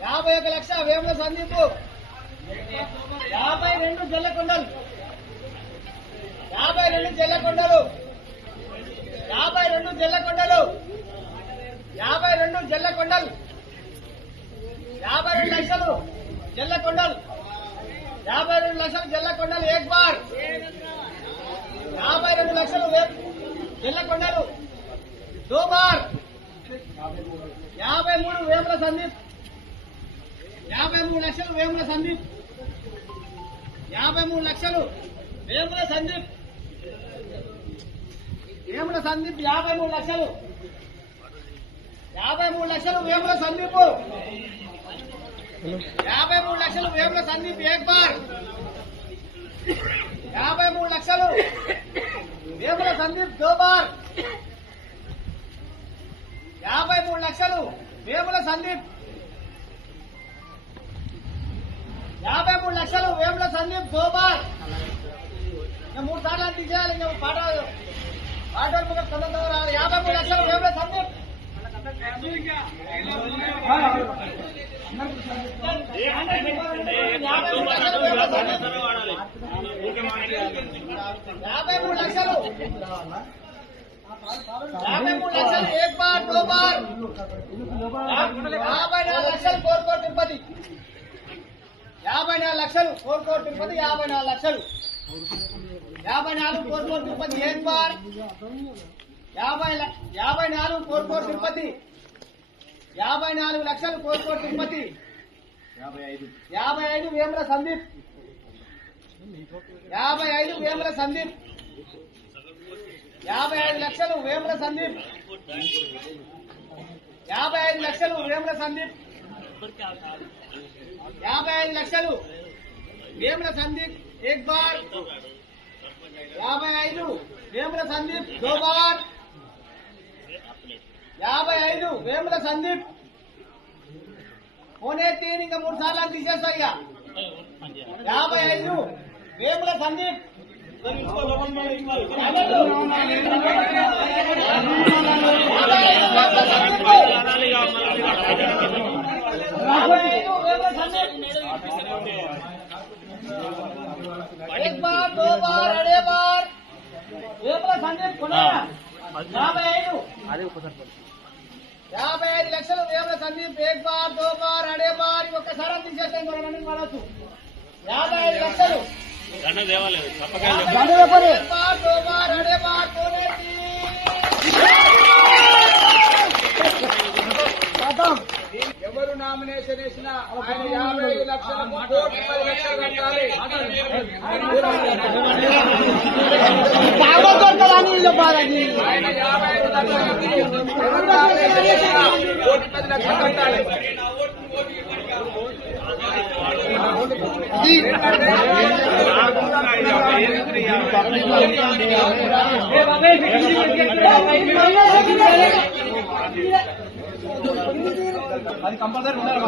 51 లక్ష వేముల సందీప్ 52 జల్లకొండలు 52 జల్లకొండలు 52 జల్లకొండలు 52 జల్లకొండలు 52 లక్షలు జల్లకొండలు 52 లక్షలు జల్లకొండలు ఏక్ బార్ 52 లక్షలు జల్లకొండలు దో బార్ 53 వేముల సందీప్ 53 లక్షలు వేముల సందీప్ 53 లక్షలు వేముల సందీప్ 53 లక్షలు 53 లక్షలు వేముల సందీప్ 53 లక్షలు వేముల సందీప్ ఏక్ బార్ 53 లక్షలు వేముల సందీప్ దో బార్ 53 లక్షలు వేముల సందీప్ 53 లక్షలు వేముల సందీప్ దో బార్ 3 సార్లు అంత చేయాలి. పాట 53 లక్షలు వేముల సందీప్ 53 లక్షలు 53 లక్షలు ఏక్ బార్ దో బార్ 54 లక్షలు కోరుకోట తిరుపతి 54 లక్షలు కోరుకోట తిరుపతి 54 లక్షలు 54 కోరుకోట తిరుపతి ఏక్ బార్ 54 కోరుకోట తిరుపతి 54 లక్షలు కోరుకోట తిరుపతి 55 వేముల సందీప్ 55 వేముల సందీప్ 55 లక్షలు వేముల సందీప్ 55 లక్షలు వేముల సందీప్ 55 లక్షలు వేముల సందీప్ ఏక్ బార్ 55 వేముల సందీప్ దో బార్ 55 వేముల సందీప్ 3 ఇంకా 3 సార్లు అని తీసేస్తా ఇక 55 వేముల సందీప్ 1 बार 2 बार अड़े बार वेमुల సందీప్ 55 లక్షలు వేముల సందీప్ 1 बार 2 बार अड़े बार ఒక్కసారి తీసేస్తే మనల్ని మనసు 55 లక్షలు గణ దేవాలయం తప్పకాయలు 1 बार 2 बार अड़े बार కోనేటి ఎవరు నామినేషన్ వేసినా ఆయన 55 లక్షలు కోటి 10 లక్షలు కట్టాలి. ఆయన 55 లక్షలు కోటి 10 లక్షలు కట్టాలి. అది కంపల్సరీ ఉండాలి.